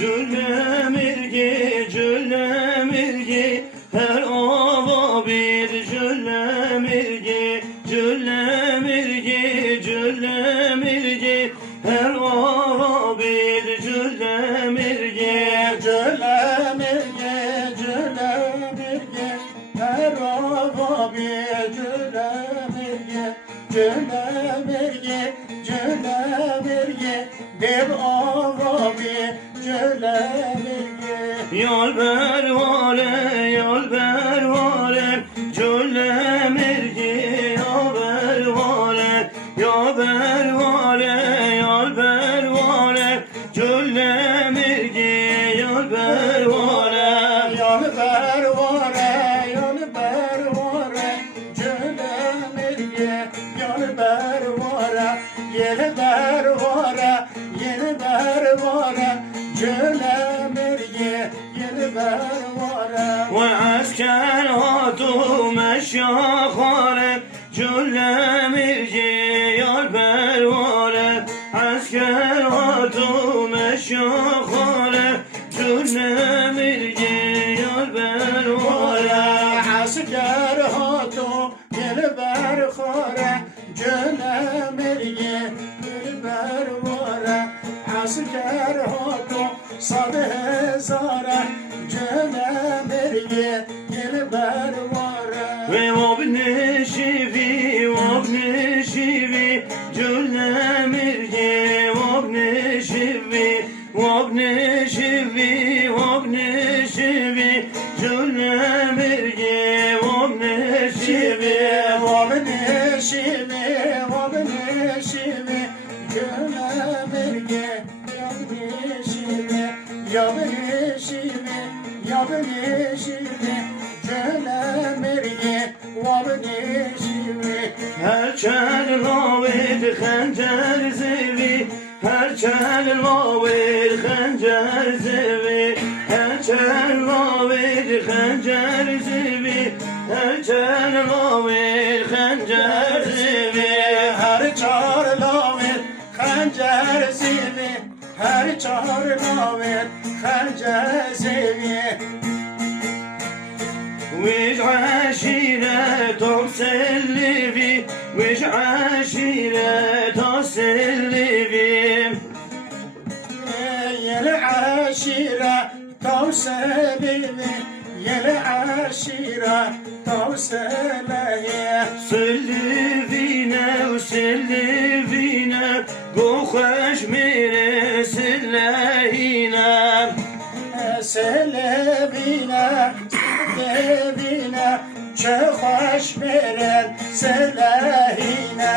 Cüllemirge, cüllemirge, her ova bir cüllemirge, cüllemirge, cüllemirge, her ova bir cüllemirge, Cüllemirge, cüllemirge, her ova bir cüllemirge, cüllemirge, cüllemirge, bir ova bir cüllemirge. yol bervale, yol bervale, cüllemirge, yol bervale, yol bervale, yol bervale, cüllemirge, yol bervale. Yol bervare, yol bervare, cüllemirge, yol bervare, yel bervare, yel bervare, cüllemirge, yel bervare. وعسكر هاتو مشاخالة جلمرجي يا البروالة عسكر هاتو مشاخالة جلمرجي يا البروالة Asker hatu yel bervare, cüllemirge, yel bervare. Asker hatu sad hezare, cüllemirge, yel bervare. وابن شيفي وابن شيفي جلمرجي وابن شيفي وابن شيفي وابن شيفي جلمرجي وابن شيفي Vabne şive, vabne şive, cüllemirge, yabne şive, yabne şive, yabne şive, cüllemirge, vabne şive. her çel lavit خنجر زوی her çel lavit خنجر زوی her çel lavit خنجر زوی her çel lavit خنجر زوی Her çar lavet, hancer zivi, her çar lavet, hancer zivi. وش عشيرة تسلفي وش عشيرة تسلفي Yel aşire tavselevi, yel aşire tavselevi. سلفينا وسلفينا قوخش ميري سلاهينا Selevine, selevine, çöhoş veren selehine.